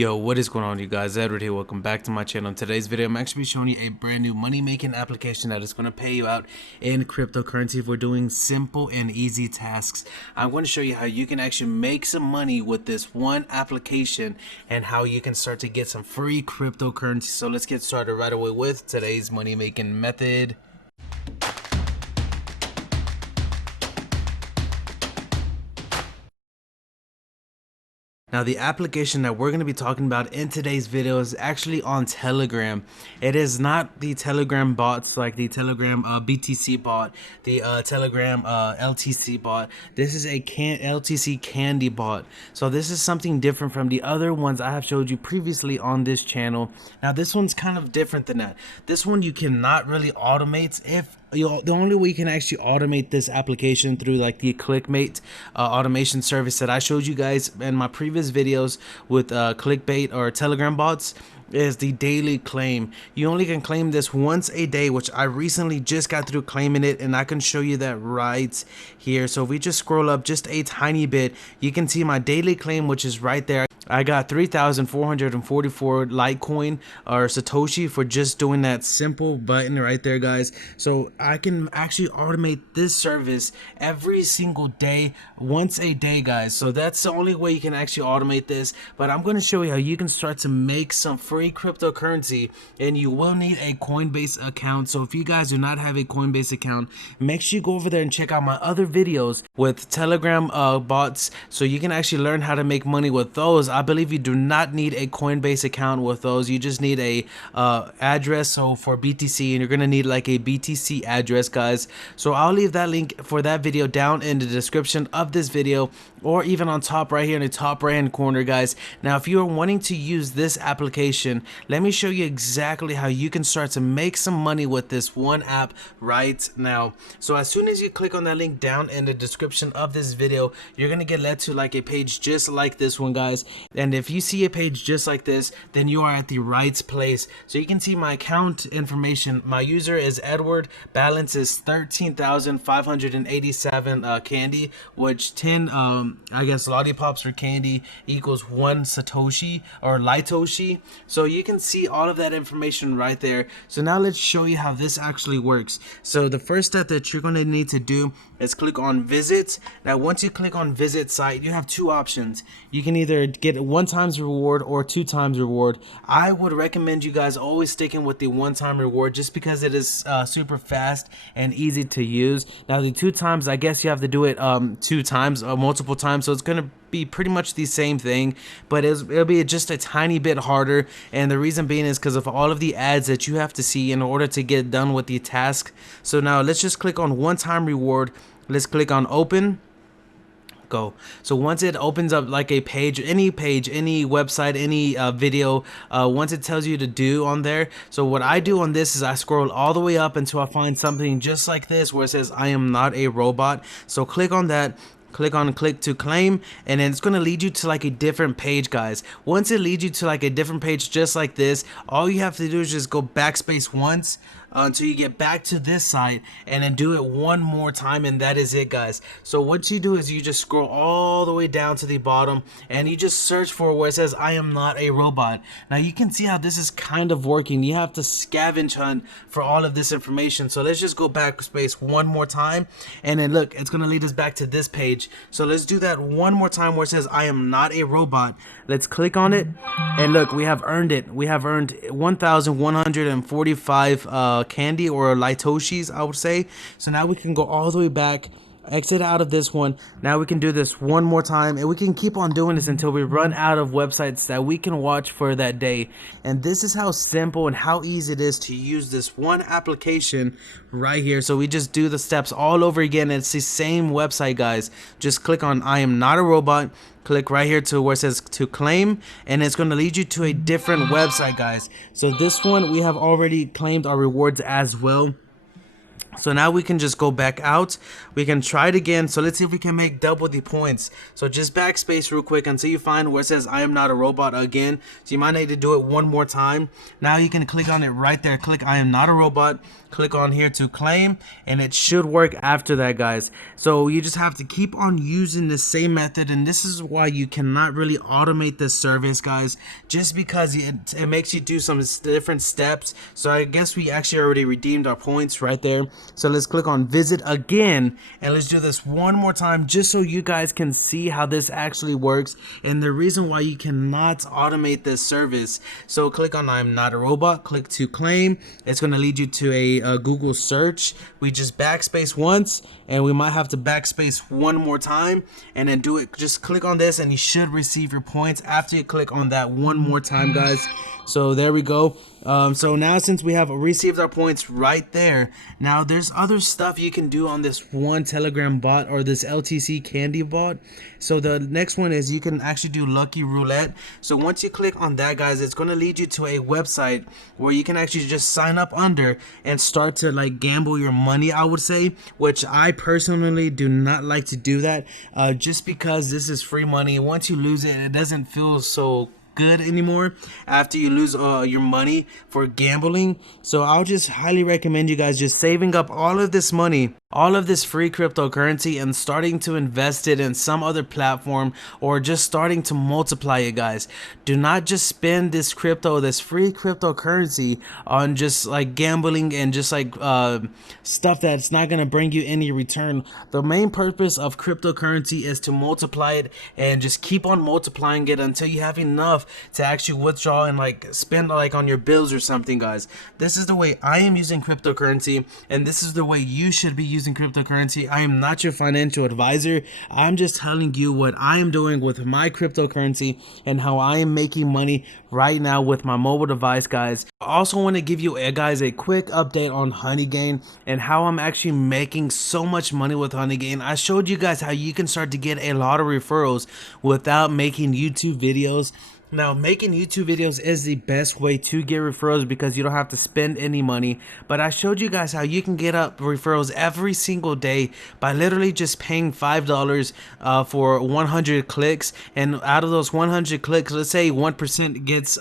Yo, what is going on, you guys? Edward here. Welcome back to my channel. In today's video, I'm actually showing you a brand new money making application that is going to pay you out in cryptocurrency for doing simple and easy tasks. I'm going to show you how you can actually make some money with this one application and how you can start to get some free cryptocurrency. So let's get started right away with today's money making method. Now, the application that we're going to be talking about in today's video is actually on Telegram. It is not the Telegram bots like the Telegram BTC bot, the Telegram LTC bot. This is a LTC candy bot. So this is something different from the other ones I have showed you previously on this channel. Now, this one's kind of different than that. This one you cannot really automate. The only way you can actually automate this application through like the ClickMate automation service that I showed you guys in my previous videos with clickbait or Telegram bots is the daily claim. You only can claim this once a day, which I recently just got through claiming it, and I can show you that right here. So if we just scroll up just a tiny bit, you can see my daily claim, which is right there. I got 3,444 Litecoin or Satoshi for just doing that simple button right there, guys. So I can actually automate this service every single day, once a day, guys. So that's the only way you can actually automate this. But I'm going to show you how you can start to make some free cryptocurrency, and you will need a Coinbase account. So if you guys do not have a Coinbase account, make sure you go over there and check out my other videos with Telegram bots, so you can actually learn how to make money with those. I believe you do not need a Coinbase account with those. You just need a address. So for BTC, and you're gonna need like a BTC address, guys. So I'll leave that link for that video down in the description of this video, or even on top right here in the top right hand corner, guys. Now, if you are wanting to use this application, let me show you exactly how you can start to make some money with this one app right now. So as soon as you click on that link down in the description of this video, you're gonna get led to like a page just like this one, guys. And if you see a page just like this, then you are at the right place. So you can see my account information. My user is Edward. Balance is 13,587 candy, which 10 I guess lollipops for candy equals 1 Satoshi or Litoshi. So you can see all of that information right there. So now let's show you how this actually works. So the first step that you're going to need to do is click on visit. Now once you click on visit site, you have two options. You can either get a 1 times reward or 2 times reward. I would recommend you guys always sticking with the 1 time reward, just because it is super fast and easy to use. Now the 2 times, I guess you have to do it 2 times or multiple times, so it's gonna be pretty much the same thing, but it'll be just a tiny bit harder. And the reason being is because of all of the ads that you have to see in order to get done with the task. So now let's just click on 1 time reward. Let's click on open. Go. So once it opens up like a page, any website, any video, once it tells you to do on there. So what I do on this is I scroll all the way up until I find something just like this where it says I am not a robot. So click on that. Click to claim, and then it's going to lead you to like a different page, guys. Once it leads you to like a different page just like this, all you have to do is just go backspace once until you get back to this site, and then do it one more time, and that is it, guys. So what you do is you just scroll all the way down to the bottom, and you just search for where it says I am not a robot. Now you can see how this is kind of working. You have to scavenge hunt for all of this information. So let's just go backspace one more time, and then look, it's gonna lead us back to this page. So let's do that one more time where it says I am not a robot. Let's click on it, and look, we have earned it. We have earned 1,145 candy or Litoshis, I would say. So now we can go all the way back, exit out of this one. Now we can do this one more time, and we can keep on doing this until we run out of websites that we can watch for that day. And this is how simple and how easy it is to use this one application right here. So we just do the steps all over again. It's the same website, guys. Just click on I am not a robot. Click right here to where it says to claim, and it's going to lead you to a different website, guys. So this one we have already claimed our rewards as well. So now we can just go back out. We can try it again. So let's see if we can make double the points. So just backspace real quick until you find where it says I am not a robot again. So you might need to do it one more time. Now you can click on it right there. Click I am not a robot. Click on here to claim, and it should work after that, guys. So you just have to keep on using the same method, and this is why you cannot really automate this service, guys, just because it makes you do some different steps. So I guess we actually already redeemed our points right there. So let's click on visit again, and let's do this one more time just so you guys can see how this actually works and the reason why you cannot automate this service. So click on I'm not a robot, click to claim. It's going to lead you to a Google search. We just backspace once, and we might have to backspace one more time, and then do it. Just click on this and you should receive your points after you click on that one more time, guys. So there we go. So now since we have received our points right there, now there's other stuff you can do on this one Telegram bot or this LTC candy bot. So the next one is you can actually do lucky roulette. So once you click on that, guys, it's going to lead you to a website where you can actually just sign up under and start to like gamble your money, I would say, which I personally do not like to do that, just because this is free money. Once you lose it, it doesn't feel so good anymore after you lose your money for gambling. So I'll just highly recommend you guys just saving up all of this money, all of this free cryptocurrency, and starting to invest it in some other platform, or just starting to multiply it, guys. Do not just spend this free cryptocurrency on just like gambling and just like stuff that's not going to bring you any return. The main purpose of cryptocurrency is to multiply it and just keep on multiplying it until you have enough to actually withdraw and like spend like on your bills or something, guys. This is the way I am using cryptocurrency, and this is the way you should be using cryptocurrency. I am not your financial advisor. I'm just telling you what I am doing with my cryptocurrency and how I am making money right now with my mobile device, guys. I also want to give you guys a quick update on Honeygain and how I'm actually making so much money with Honeygain. I showed you guys how you can start to get a lot of referrals without making YouTube videos. Now, making YouTube videos is the best way to get referrals because you don't have to spend any money. But I showed you guys how you can get up referrals every single day by literally just paying $5 for 100 clicks. And out of those 100 clicks, let's say 1% gets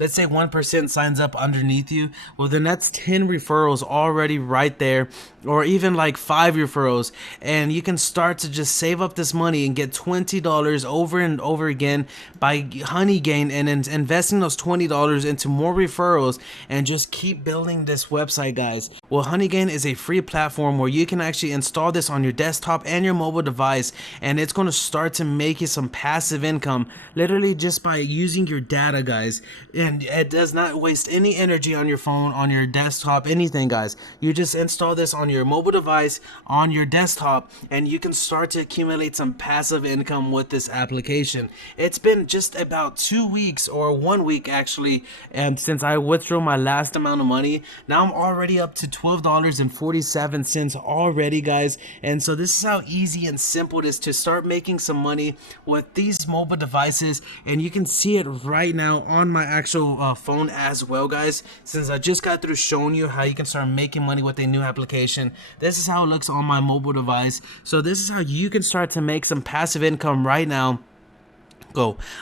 let's say 1% signs up underneath you. Well, then that's 10 referrals already right there, or even like 5 referrals, and you can start to just save up this money and get $20 over and over again by Honeygain, and then investing those $20 into more referrals and just keep building this website, guys. Well, Honeygain is a free platform where you can actually install this on your desktop and your mobile device, and it's going to start to make you some passive income literally just by using your data, guys. And it does not waste any energy on your phone, on your desktop, anything, guys. You just install this on your mobile device, on your desktop, and you can start to accumulate some passive income with this application. It's been just about 2 weeks, or 1 week actually, and since I withdrew my last amount of money. Now I'm already up to $12.47 already, guys. And so this is how easy and simple it is to start making some money with these mobile devices, and you can see it right now on my actual phone as well, guys. Since I just got through showing you how you can start making money with a new application, this is how it looks on my mobile device. So this is how you can start to make some passive income right now.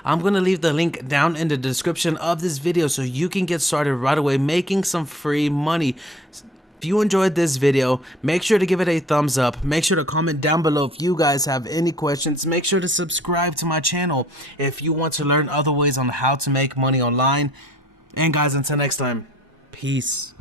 I'm gonna leave the link down in the description of this video so you can get started right away making some free money. If you enjoyed this video, make sure to give it a thumbs up. Make sure to comment down below if you guys have any questions. Make sure to subscribe to my channel if you want to learn other ways on how to make money online. And guys, until next time, peace.